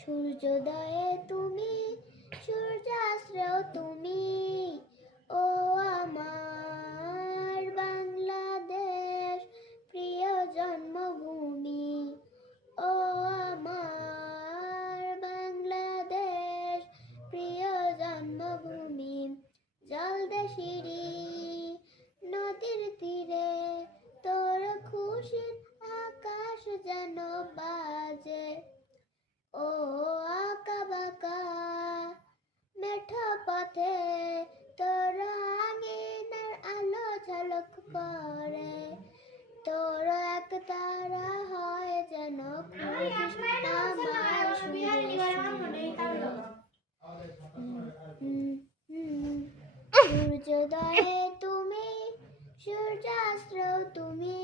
সূর্যোদয়ে তুমি, সূর্যাস্তেও তুমি, ও আমার বাংলাদেশ প্রিয় জন্মভূমি। ও আমার বাংলাদেশ প্রিয় জন্মভূমি। জলদেশিরি নদীর তীরে তোর খুশির আকাশ যেন বাজে। ও আঁকা বাঁকা মেঠো পথে তোর আঙিনার আলো ঝলক করে। তোর এক তারা হয় যেন খুঁজিস আমার সূর্যোদয়ে তুমি, সূর্যাস্তেও তুমি,